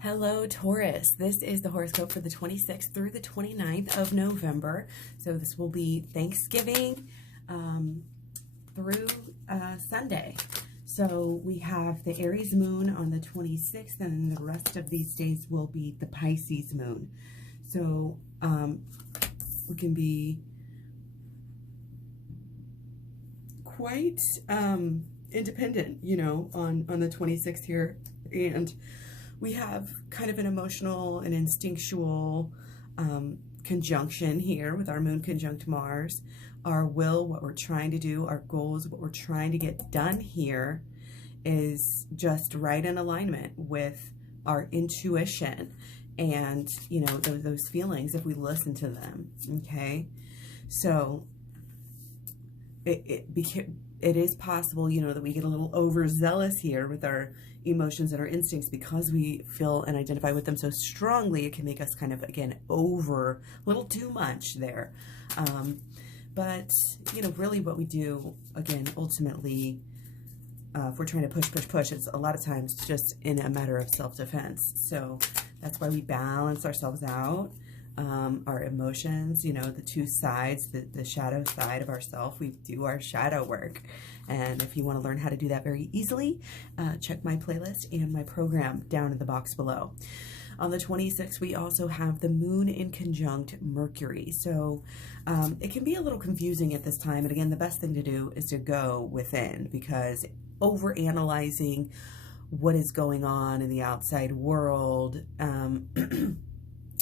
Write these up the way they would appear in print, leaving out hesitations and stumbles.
Hello, Taurus. This is the horoscope for the 26th through the 29th of November. So this will be Thanksgiving through Sunday. So we have the Aries moon on the 26th, and then the rest of these days will be the Pisces moon. So we can be quite independent, on the 26th here. And we have kind of an emotional and instinctual conjunction here with our moon conjunct Mars. Our will, what we're trying to do, our goals, what we're trying to get done here is just right in alignment with our intuition and, those feelings if we listen to them, okay? So it is possible, that we get a little overzealous here with our emotions and our instincts because we feel and identify with them so strongly. It can make us kind of, again, a little too much there. But, really what we do, again, ultimately, if we're trying to push, it's a lot of times just in a matter of self-defense. So that's why we balance ourselves out. Our emotions, the two sides, the shadow side of ourself, we do our shadow work. And if you want to learn how to do that very easily, check my playlist and my program down in the box below. On the 26th, we also have the moon in conjunct Mercury. So it can be a little confusing at this time. And again, the best thing to do is to go within, because overanalyzing what is going on in the outside world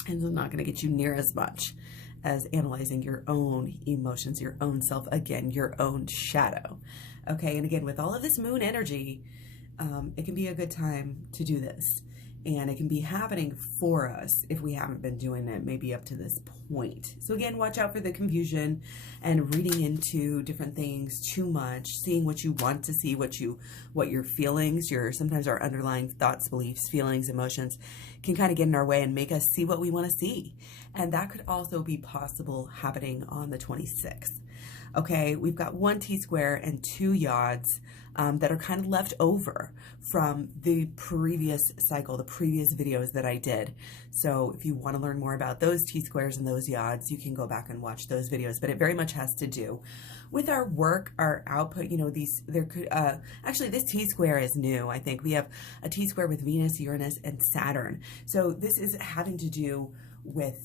and it's not going to get you near as much as analyzing your own emotions, your own self, again, your own shadow. Okay, and again, with all of this moon energy, it can be a good time to do this. And it can be happening for us if we haven't been doing it maybe up to this point. So again, watch out for the confusion and reading into different things too much, seeing what you want to see, what your feelings, sometimes our underlying thoughts, beliefs, feelings, emotions can kind of get in our way and make us see what we want to see. And that could also be possible happening on the 26th. Okay, we've got 1 T-square and 2 yods that are kind of left over from the previous cycle, the previous videos that I did. So if you want to learn more about those T-squares and those yods, you can go back and watch those videos. But it very much has to do with our work, our output. Actually, this T-square is new. I think we have a T-square with Venus, Uranus, and Saturn. So this is having to do with,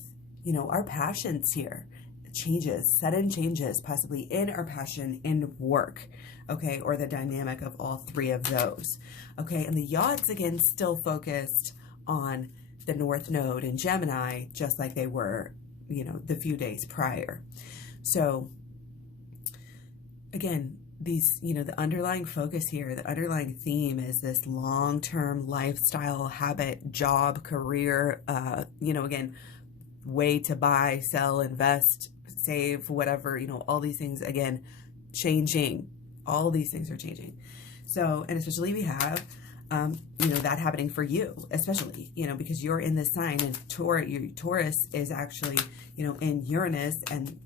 our passions here. Sudden changes, possibly in our passion, in work, okay, or the dynamic of all 3 of those, okay. And the yods, again, still focused on the North Node in Gemini, just like they were, the few days prior. So, again, these, the underlying focus here, the underlying theme is this long-term lifestyle, habit, job, career, again, way to buy, sell, invest, save, whatever, all these things, again, changing. All these things are changing. So, and especially we have, that happening for you, especially, because you're in this sign, and Taurus is actually, in Uranus, and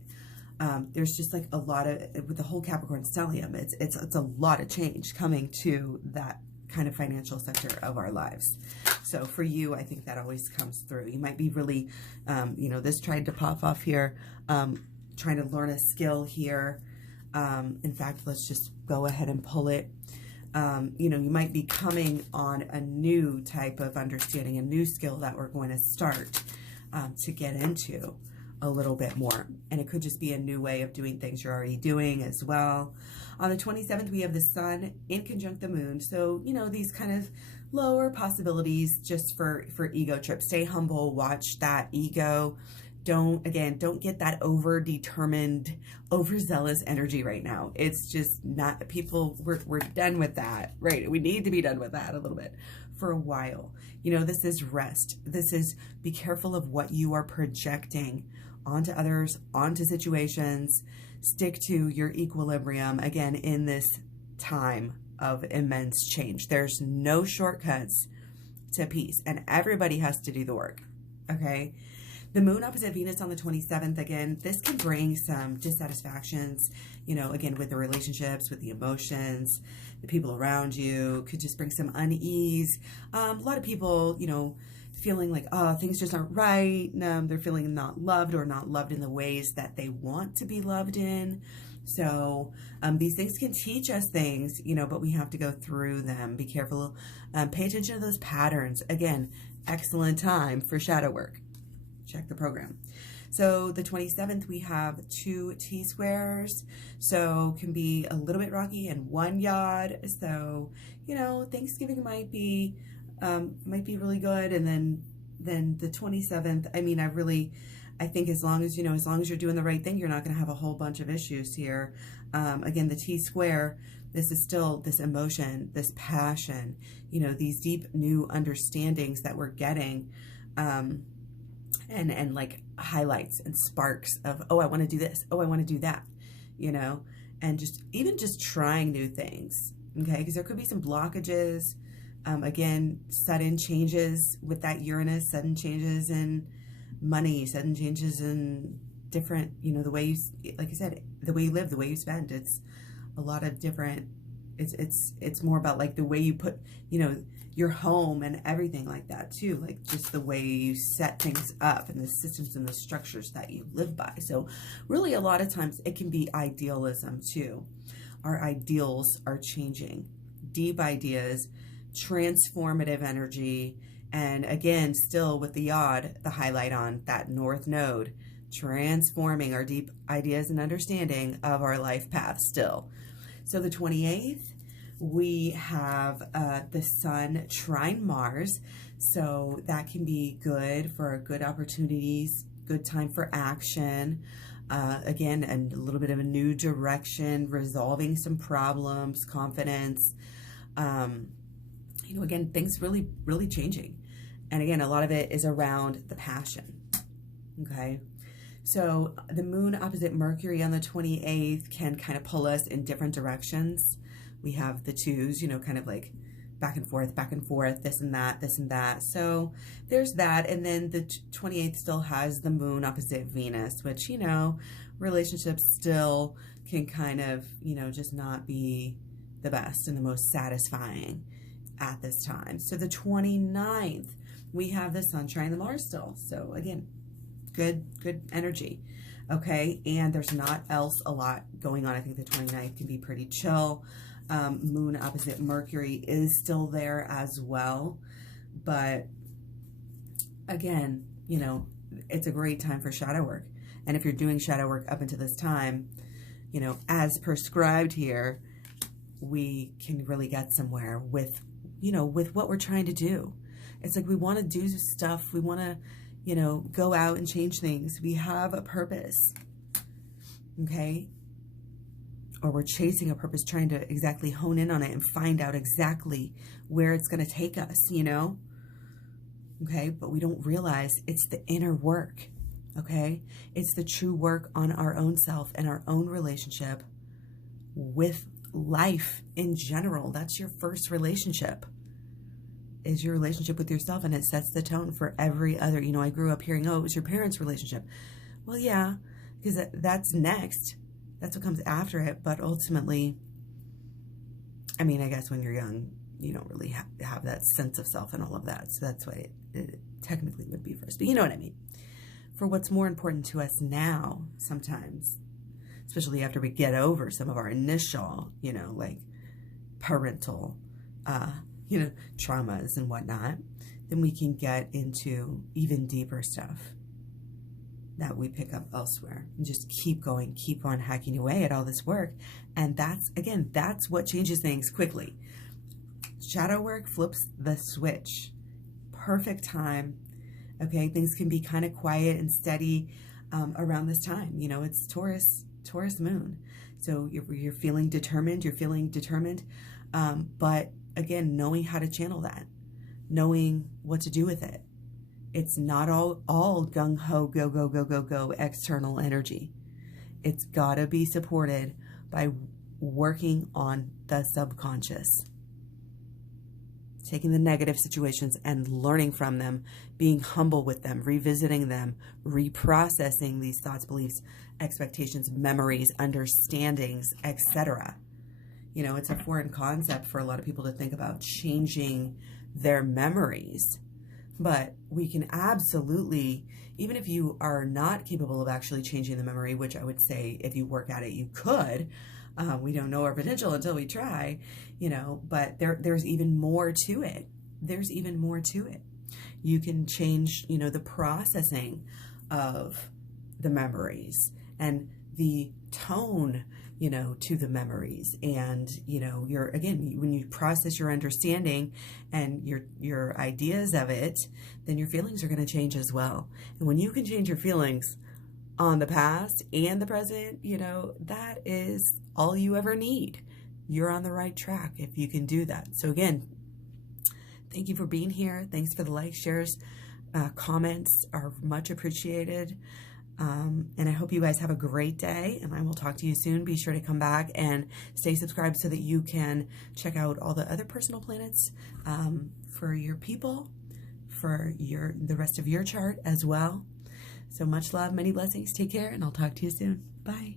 there's just like a lot of, with the whole Capricorn stellium, it's a lot of change coming to that kind of financial sector of our lives. So for you, I think that always comes through. You might be really, this tried to pop off here, trying to learn a skill here. In fact, let's just go ahead and pull it. You might be coming on a new type of understanding, a new skill that we're going to start to get into a little bit more. And it could just be a new way of doing things you're already doing as well. On the 27th, we have the sun in conjunct the moon. So, these kind of lower possibilities just for ego trips. Stay humble, watch that ego. Don't get that over-determined, overzealous energy right now. It's just not, we're done with that, right? We need to be done with that a little bit for a while. This is rest. This is be careful of what you are projecting onto others, onto situations. Stick to your equilibrium, again, in this time of immense change. There's no shortcuts to peace, and everybody has to do the work, okay? The moon opposite Venus on the 27th, again, this can bring some dissatisfactions, again, with the relationships, with the emotions, the people around you, could just bring some unease. A lot of people, feeling like, oh, things just aren't right. They're feeling not loved or not loved in the ways that they want to be loved in. So these things can teach us things, you know, but we have to go through them. Be careful. Pay attention to those patterns. Again, excellent time for shadow work. Check the program. So the 27th, we have 2 T-squares, so can be a little bit rocky and 1 yod. So, you know, Thanksgiving might be really good. And then the 27th, I mean, I think as long as you're doing the right thing, you're not going to have a whole bunch of issues here. Again, the T-square, this is still this emotion, this passion, you know, these deep new understandings that we're getting, and like highlights and sparks of, oh, I want to do this. Oh, I want to do that, you know, and even just trying new things. Okay. Because there could be some blockages. Again, sudden changes with that Uranus, sudden changes in money, sudden changes in different, you know, the way you, like I said, the way you live, the way you spend. It's a lot of different, it's more about like the way you put, you know, your home and everything like that too, like just the way you set things up and the systems and the structures that you live by. So really a lot of times it can be idealism too. Our ideals are changing, deep ideas, transformative energy, and again, still with the yod, the highlight on that north node, transforming our deep ideas and understanding of our life path still. So the 28th, we have the Sun trine Mars, so that can be good for good opportunities, good time for action. Again, and a little bit of a new direction, resolving some problems, confidence. You know, again, things really, really changing. And again, a lot of it is around the passion. Okay. So the moon opposite Mercury on the 28th can kind of pull us in different directions. We have the 2s, you know, kind of like back and forth, this and that, this and that. So there's that. And then the 28th still has the moon opposite Venus, which, you know, relationships still can kind of, you know, just not be the best and the most satisfying at this time. So the 29th, we have the Sun trine the Mars still. So again, good energy. Okay. And there's not else a lot going on. I think the 29th can be pretty chill. Moon opposite Mercury is still there as well. But again, you know, it's a great time for shadow work. And if you're doing shadow work up until this time, you know, as prescribed here, we can really get somewhere with, you know, with what we're trying to do. It's like we want to do stuff. We want to, you know, go out and change things. We have a purpose. Okay. Or we're chasing a purpose, trying to exactly hone in on it and find out exactly where it's going to take us, you know? Okay. But we don't realize it's the inner work. Okay. It's the true work on our own self and our own relationship with life in general. That's your first relationship, is your relationship with yourself. And it sets the tone for every other, you know, I grew up hearing, oh, it was your parents' relationship. Well, yeah, because that's next. That's what comes after it. But ultimately, I mean, I guess when you're young, you don't really have that sense of self and all of that. So that's why it technically would be first. But you know what I mean? For what's more important to us now, sometimes, especially after we get over some of our initial, you know, like parental, you know, traumas and whatnot, then we can get into even deeper stuff that we pick up elsewhere and just keep going, keep on hacking away at all this work. And that's, again, that's what changes things quickly. Shadow work flips the switch. Perfect time. Okay, things can be kind of quiet and steady around this time. You know, it's Taurus moon. So you're feeling determined, but again, knowing how to channel that, knowing what to do with it. It's not all gung-ho, go, external energy. It's got to be supported by working on the subconscious. Taking the negative situations and learning from them, being humble with them, revisiting them, reprocessing these thoughts, beliefs, expectations, memories, understandings, etc. You know, it's a foreign concept for a lot of people to think about changing their memories But we can absolutely, even if you are not capable of actually changing the memory, which I would say if you work at it, you could. We don't know our potential until we try, but there's even more to it. There's even more to it. You can change, the processing of the memories and the tone, to the memories. And, when you process your understanding and your ideas of it, then your feelings are going to change as well. And when you can change your feelings on the past and the present, that is all you ever need. You're on the right track if you can do that. So again, thank you for being here. Thanks for the likes, shares, comments are much appreciated. And I hope you guys have a great day, and I will talk to you soon. Be sure to come back and stay subscribed so that you can check out all the other personal planets for your people, for the rest of your chart as well. So much love, many blessings. Take care, and I'll talk to you soon. Bye.